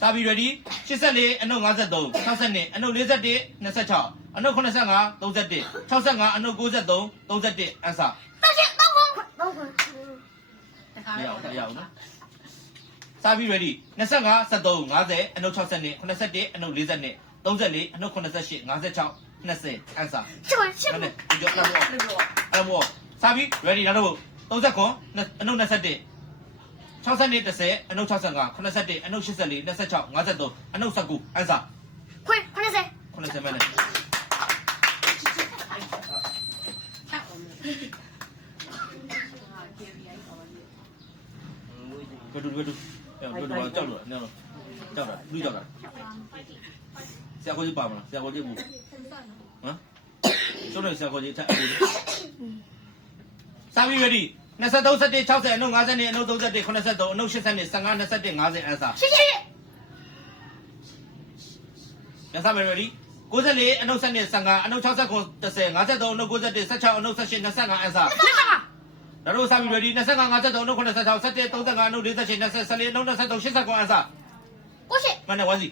Sabi ready 84အနှုတ်53 62အနှုတ်41 26အနှုတ်85 31 65အနှုတ်93 31 answer မရဘူးနော် Sabi ready 25 73 50အနှုတ်62 81အနှုတ်42 34အနှုတ်88 56 20 answer ဟုတ်တယ်ဒီကြောက်လာတော့Sabi ready နောက်တော့39အနှုတ်21 62 10အနှုတ်65 81အနှုတ်84 26 53အနှုတ်19 answer 90မယ်လေဘယ်လိုကြောက်လို့နော်ကြောက်တာလူကြောက်တာဆရာကိုကြီးပါမလားဆရာကိုကြီးဘူးဟမ်ကျုပ်လည်းဆရာကိုကြီးထပ်အပ်Sabi ready 23 17 60အနှုတ်50အနှုတ်31 83အနှုတ်80 15 21 50 answer ရသမယ် ready 94အနှုတ်7 15အနှုတ်69 10 53အနှုတ်91 16အနှုတ်18 25 answer ဒါတို့ Sabi ready 25 53အနှုတ်86 17 35အနှုတ်48 20 14အနှုတ်23 89 answer မှန်တယ်ဝါစီ